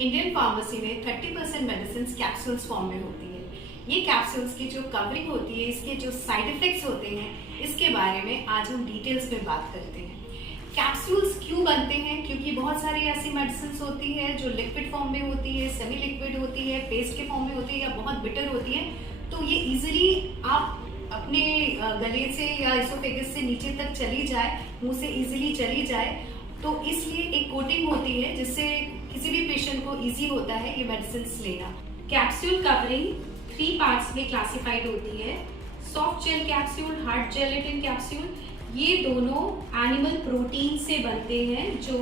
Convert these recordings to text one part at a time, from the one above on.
Indian pharmacy में 30% medicine capsules form में होती है। ये कैप्सूल्स की जो कवरिंग होती है, इसके जो साइड इफेक्ट्स होते हैं, इसके बारे में आज हम डिटेल्स में बात करते हैं। कैप्सूल्स क्यों बनते हैं? क्योंकि बहुत सारी ऐसी मेडिसिन होती है जो लिक्विड फॉर्म में होती है, सेमी लिक्विड होती है, पेस्ट के फॉर्म में होती है या बहुत बिटर होती है। तो ये इजीली आप अपने गले से या इसोफेगस से नीचे तक चली जाए, मुंह से इजीली चली जाए, तो इसलिए एक कोटिंग होती है जिससे किसी भी पेशेंट को इजी होता है ये मेडिसिन लेना। कैप्सूल कवरिंग 3 पार्ट्स में क्लासिफाइड होती है। Soft gel capsule, hard gelatin capsule. ये दोनों एनिमल प्रोटीन से बनते हैं जो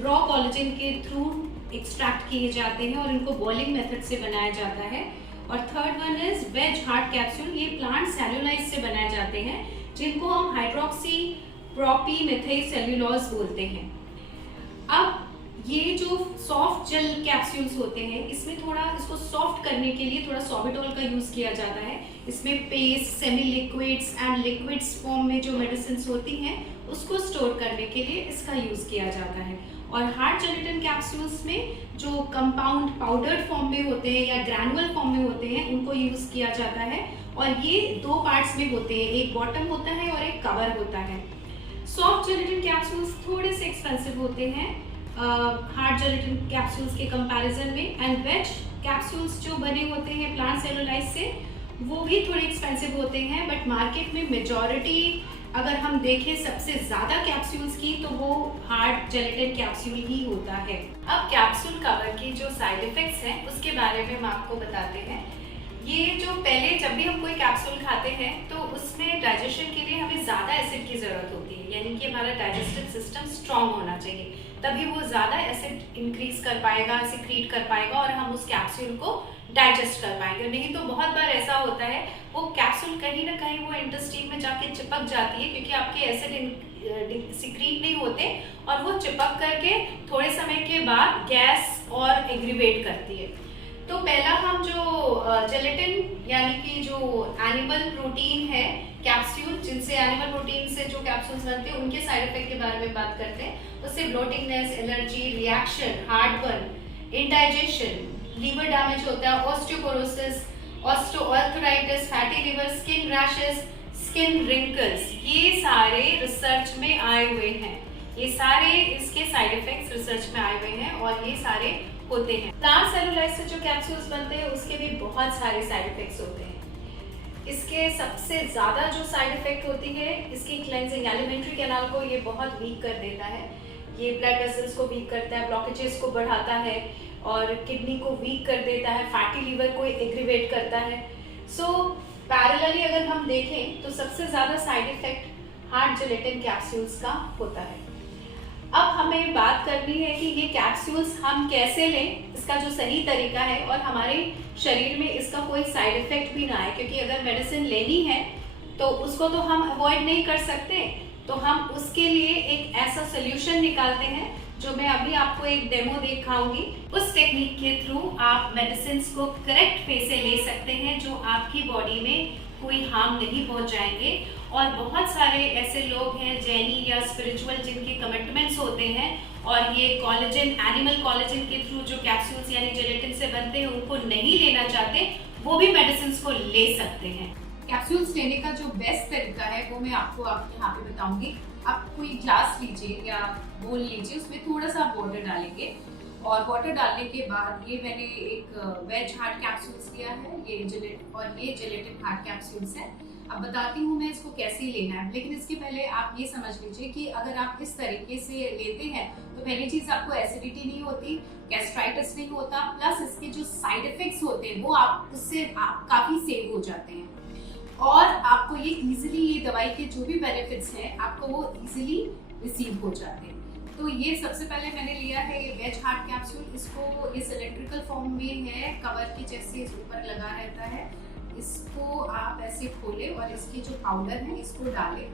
रॉ कोलेजन के थ्रू एक्सट्रैक्ट किए जाते हैं और इनको बॉइलिंग मेथड से बनाया जाता है। और third one is veg hard capsule. ये प्लांट सेल्यूलाइज से बनाए जाते हैं जिनको हम हाइड्रोक्सी प्रोपीमेथाइल सेल्यूलोज बोलते हैं। अब ये जो सॉफ्ट जेल कैप्सूल्स होते हैं, इसमें थोड़ा इसको सॉफ्ट करने के लिए थोड़ा सॉर्बिटॉल का यूज किया जाता है। इसमें paste, semi liquids and liquids form में जो मेडिसिन होती हैं उसको स्टोर करने के लिए इसका यूज किया जाता है। और हार्ड जेलेटिन कैप्सूल्स में जो कंपाउंड पाउडर्ड फॉर्म में होते हैं या ग्रैनुअल फॉर्म में होते हैं उनको यूज किया जाता है। और ये 2 पार्ट्स में होते हैं, एक बॉटम होता है और एक कवर होता है। सॉफ्ट जेलेटिन कैप्सूल्स थोड़े से एक्सपेंसिव होते हैं हार्ड जेलेटिन कैप्सूल्स के कंपैरिजन में। एंड वेज कैप्सूल्स जो बने होते हैं प्लांट सेलुलाइज से, वो भी थोड़े एक्सपेंसिव होते हैं। बट मार्केट में मेजॉरिटी अगर हम देखें सबसे ज्यादा कैप्सूल्स की, तो वो हार्ड जेलेटिन कैप्सूल ही होता है। अब कैप्सूल कवर की जो साइड इफेक्ट्स हैं उसके बारे में हम आपको बताते हैं। ये जो पहले जब भी हम कोई कैप्सूल खाते हैं तो उसमें डाइजेशन के लिए हमें ज्यादा एसिड की जरूरत होती है, यानी कि हमारा डाइजेस्टिव सिस्टम स्ट्रांग होना चाहिए, तभी वो ज्यादा एसिड इंक्रीज कर पाएगा, सिक्रीट कर पाएगा और हम उस कैप्सूल को डाइजेस्ट कर पाएंगे। नहीं तो बहुत बार ऐसा होता है वो कैप्सूल कहीं ना कहीं वो इंटेस्टाइन में जाके चिपक जाती है, क्योंकि आपके एसिड सिक्रीट नहीं होते और वो चिपक करके थोड़े समय के बाद गैस और एग्रीवेट करती है। तो पहला हम जो जेलेटिन यानी कि जो एनिमल प्रोटीन है कैप्सूल, जिनसे एनिमल प्रोटीन से जो कैप्सूल्स बनते हैं उनके साइड इफेक्ट के बारे में बात करते हैं। उससे bloatingness, allergy, reaction, heartburn, indigestion, liver damage होता है, osteoporosis, osteoarthritis, fatty liver, skin rashes, skin wrinkles, ये सारे रिसर्च में आए हुए हैं। ये सारे इसके साइड इफेक्ट्स रिसर्च में आए हुए हैं और ये सारे होते हैं। प्लांट सेलुलाइज से जो कैप्सूल्स बनते हैं उसके भी बहुत सारे साइड इफेक्ट्स होते हैं। इसके सबसे ज्यादा जो साइड इफेक्ट होती है इसकी क्लेंजिंग, एलिमेंट्री कैनाल को ये बहुत वीक कर देता है। ये ब्लड वेसल्स को वीक करता है, ब्लॉकेजेस को बढ़ाता है और किडनी को वीक कर देता है, फैटी लिवर को एग्रीवेट करता है। सो पैरेलली अगर हम देखें तो सबसे ज्यादा side effect hard gelatin capsules का होता है। अब हमें बात करनी है कि ये कैप्सूल्स हम कैसे लें, इसका जो सही तरीका है और हमारे शरीर में इसका कोई साइड इफेक्ट भी ना आए। क्योंकि अगर मेडिसिन लेनी है तो उसको तो हम अवॉइड नहीं कर सकते, तो हम उसके लिए एक ऐसा सोल्यूशन निकालते हैं जो मैं अभी आपको एक डेमो दिखाऊंगी। उस टेक्निक के थ्रू आप मेडिसिन को करेक्ट वे से ले सकते हैं जो आपकी बॉडी में कोई हार्म नहीं पहुंचाएंगे। और बहुत सारे ऐसे लोग हैं जैनी या स्पिरिचुअल जिनके कमिटमेंट्स होते हैं और ये कोलेजन, एनिमल कोलेजन के थ्रू जो कैप्सूल्स यानी जेलेटिन से बनते हैं उनको नहीं लेना चाहते, वो भी मेडिसिन को ले सकते हैं। कैप्सूल्स लेने का जो बेस्ट तरीका है वो मैं आपको यहाँ पे बताऊंगी। आप कोई ग्लास लीजिए या बोल लीजिए, उसमें थोड़ा सा वाटर डालेंगे और वाटर डालने के बाद ये मैंने एक वेज हार्ड कैप्सूल्स लिया है, ये जेलेटिन हार्ड कैप्सूल्स है। अब बताती हूँ मैं इसको कैसे लेना है, लेकिन इसके पहले आप ये समझ लीजिए कि अगर आप इस तरीके से लेते हैं तो पहली चीज आपको एसिडिटी नहीं होती, गैस्ट्राइटिस नहीं होता, प्लस इसके जो साइड इफेक्ट्स होते हैं वो उससे आप काफी सेव हो जाते हैं और आपको ये इजीली, ये दवाई के जो भी बेनिफिट्स हैं आपको वो इजीली रिसीव हो जाते हैं। तो ये सबसे पहले मैंने लिया है ये वेज हार्ड कैप्सूल। इसको ये सिलेंड्रिकल फॉर्म में है, कवर के जैसे इस ऊपर लगा रहता है। इसको आप ऐसे खोलें और इसकी जो पाउडर है इसको डालें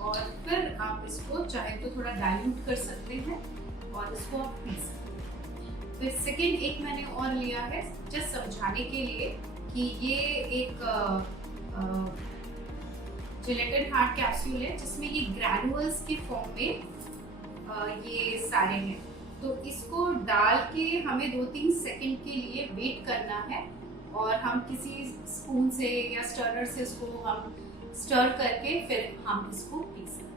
और फिर आप इसको चाहे तो थोड़ा डाइल्यूट कर सकते हैं और इसको आप पी सकते हैं। फिर सेकेंड एक मैंने और लिया है जस्ट समझाने के लिए कि ये एक जेलेटिन हार्ड कैप्सूल है जिसमें ये ग्रैनुअल्स के फॉर्म में ये सारे हैं। तो इसको डाल के हमें 2-3 सेकंड के लिए वेट करना है और हम किसी स्पून से या स्टरर से इसको हम स्टर करके फिर हम इसको पी सकते हैं।